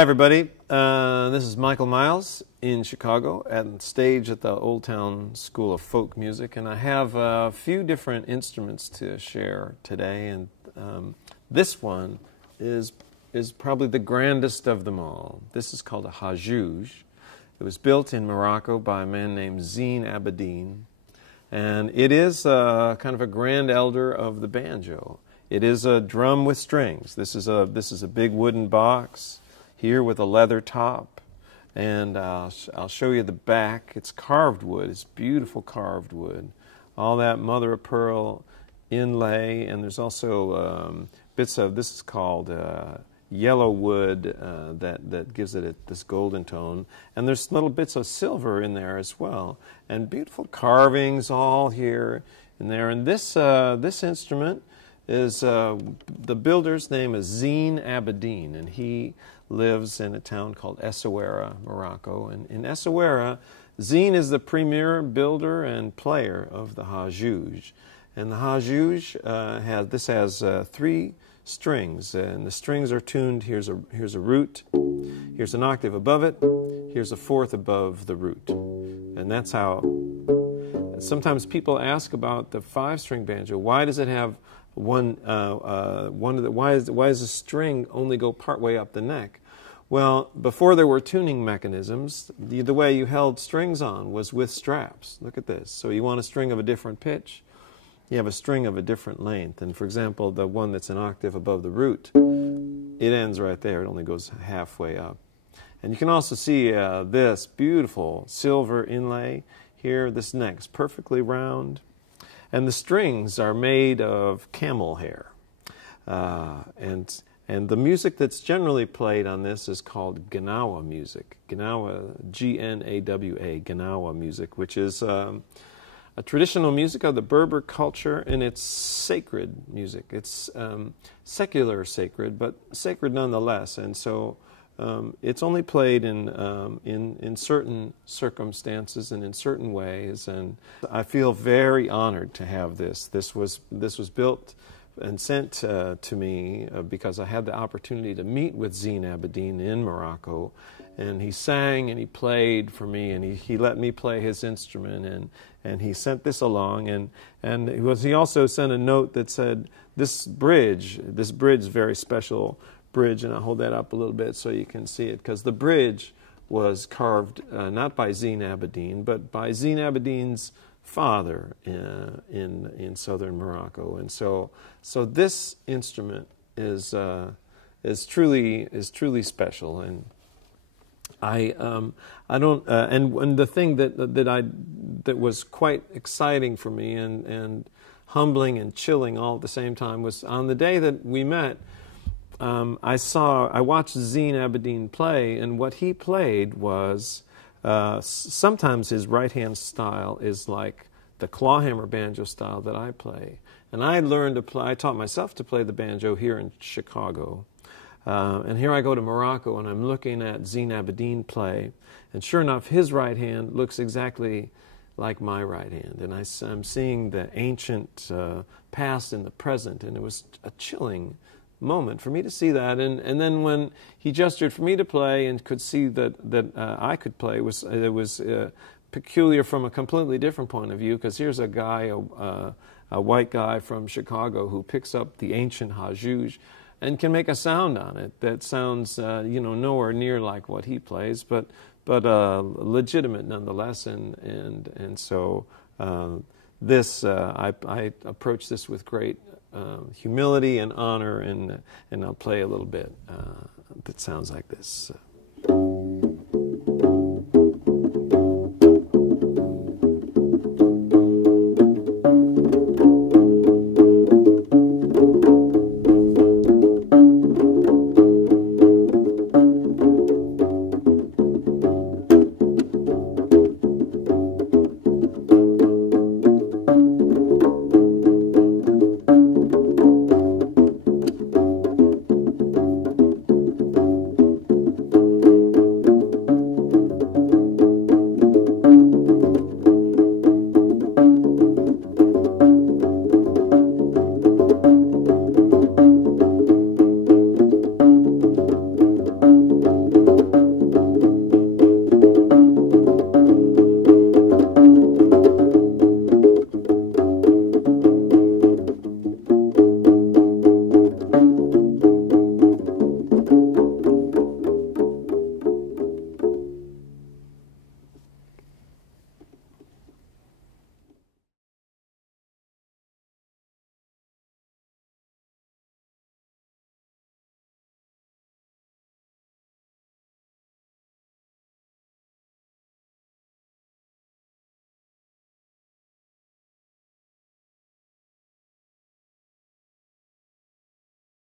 Hi, everybody. This is Michael Miles in Chicago at stage at the Old Town School of Folk Music, and I have a few different instruments to share today. And this one is probably the grandest of them all. This is called a Hajuj. It was built in Morocco by a man named Zine Abedin, and it is kind of a grand elder of the banjo. It is a drum with strings. This is a big wooden box here with a leather top, and I'll show you the back. It's carved wood. It's beautiful carved wood. All that mother of pearl inlay, and there's also bits of, this is called yellow wood that gives it this golden tone, and there's little bits of silver in there as well, and beautiful carvings all here and there. And this instrument is the builder's name is Zine Abedin, and he lives in a town called Essaouira, Morocco. And in Essaouira, Zine is the premier builder and player of the Hajuj. And the Hajuj has three strings, and the strings are tuned. Here's a root, here's an octave above it, here's a fourth above the root, and that's how. Sometimes people ask about the five-string banjo. Why does it have why does the string only go part way up the neck? Well, before there were tuning mechanisms, the way you held strings on was with straps. Look at this. So you want a string of a different pitch, you have a string of a different length. And for example, the one that's an octave above the root, it ends right there. It only goes halfway up. And you can also see this beautiful silver inlay here. This neck's perfectly round. And the strings are made of camel hair. And the music that's generally played on this is called Gnawa music. Gnawa, G-N-A-W-A, Gnawa music, which is a traditional music of the Berber culture, and it's sacred music. It's secular sacred, but sacred nonetheless. And so it's only played in certain circumstances and in certain ways. And I feel very honored to have this. This was built and sent to me because I had the opportunity to meet with Zine Abedin in Morocco, and he sang and he played for me, and he let me play his instrument, and he sent this along, and he also sent a note that said, this bridge is very special bridge, and I'll hold that up a little bit so you can see it, because the bridge was carved not by Zine Abedin, but by Zine Abedin's father in southern Morocco. And so this instrument is truly special. And I don't and the thing that was quite exciting for me and humbling and chilling all at the same time was on the day that we met. I watched Zine Abedin play, and what he played was sometimes his right-hand style is like the clawhammer banjo style that I play. And I taught myself to play the banjo here in Chicago. And here I go to Morocco, and I'm looking at Zine Abedin play, and sure enough, his right hand looks exactly like my right hand. And I'm seeing the ancient past and the present, and it was a chilling moment for me to see that. And then when he gestured for me to play and could see that I could play, it was peculiar from a completely different point of view, because here's a guy, a white guy from Chicago, who picks up the ancient Hajuj and can make a sound on it that sounds nowhere near like what he plays, but legitimate nonetheless. And so I approach this with great humility and honor, and I'll play a little bit that sounds like this.